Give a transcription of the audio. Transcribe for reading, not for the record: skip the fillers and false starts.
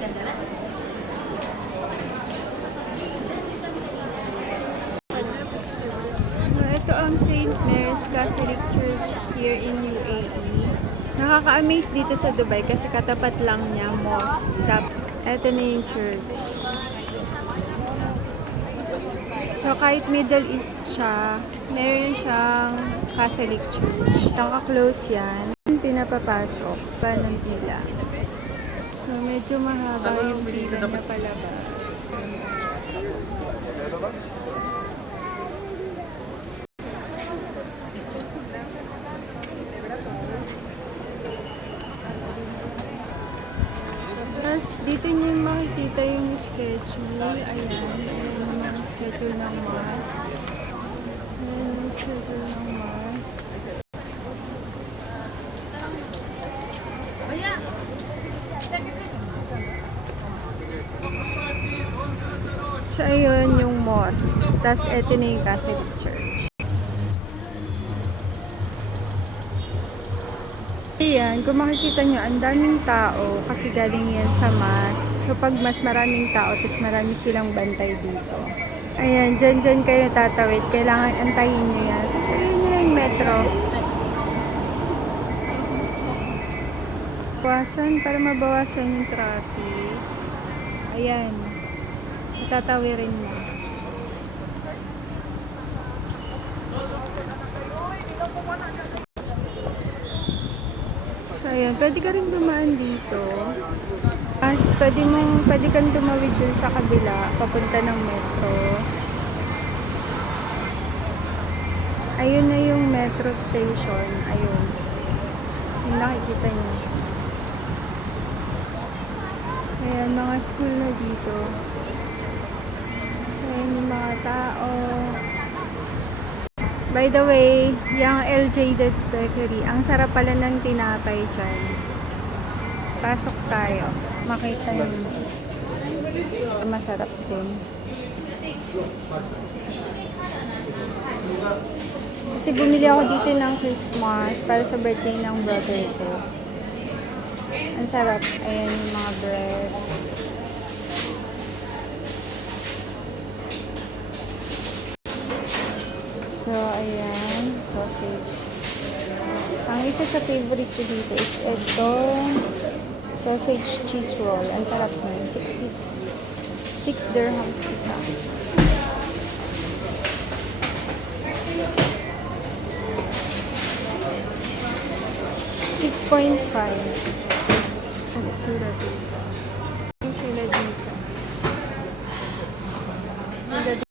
So, ito ang St. Mary's Catholic Church here in UAE. Nakaka-amaze dito sa Dubai kasi katapat lang niya mosque. Ito na yung church. So, kahit Middle East siya, meron siyang Catholic Church. Naka-close yan. Pinapapasok pa ng pila. So, medyo mahaba yung pila niya palabas. Tapos, dito niyo makikita yung schedule. Ayan yung mga schedule ng mass. Ayan yung schedule ng mass. So, ayun yung mosque. Tapos, eto na yung Catholic Church. Ayan, kung makikita nyo, ang daming tao kasi galing yan sa mass. So, pag mas maraming tao, tapos marami silang bantay dito. Ayan, dyan kayo tatawid. Kailangan antayin nyo yan. Tapos, ayun nyo na yung metro. Bawasan, para mabawasan yung traffic. Ayan. Tatawirin mo. So, ayan. Pwede ka rin dumaan dito. Pwede kang tumawid dun sa kabila, papunta ng metro. Ayun na yung metro station. Ayun. Yung nakikita nyo. Ayan, mga school na dito. So, ayan yung mga tao. By the way, yung LJ Bakery, ang sarap pala ng tinapay dyan. Pasok tayo. Makita nyo. Masarap din. Kasi bumili ako dito ng Christmas para sa birthday ng brother ko. Ang sarap. Ayan yung mga bread. So, ayan. Sausage. Ang isa sa favorite ko dito is ito. Sausage cheese roll. Ang sarap nun. 6 dirhams isa. 6.5. Ang itsura dito. Sila dito.